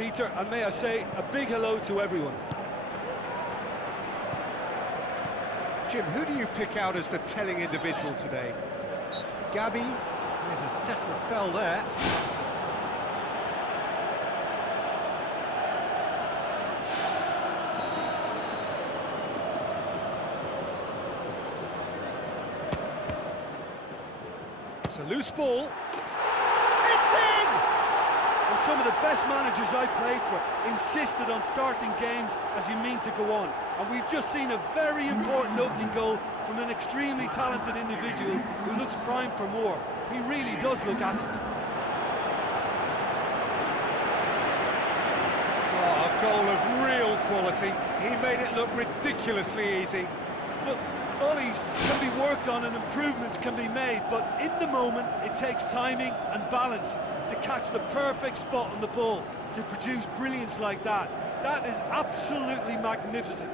Peter, and may I say a big hello to everyone. Jim, who do you pick out as the telling individual today? Gabby, there's a definite foul there. It's a loose ball. It's in! And some of the best managers I played for insisted on starting games as you mean to go on. And we've just seen a very important opening goal from an extremely talented individual who looks primed for more. He really does look at it. Oh, a goal of real quality. He made it look ridiculously easy. Look, volleys can be worked on and improvements can be made, but in the moment it takes timing and balance to catch the perfect spot on the ball to produce brilliance like that. That is absolutely magnificent.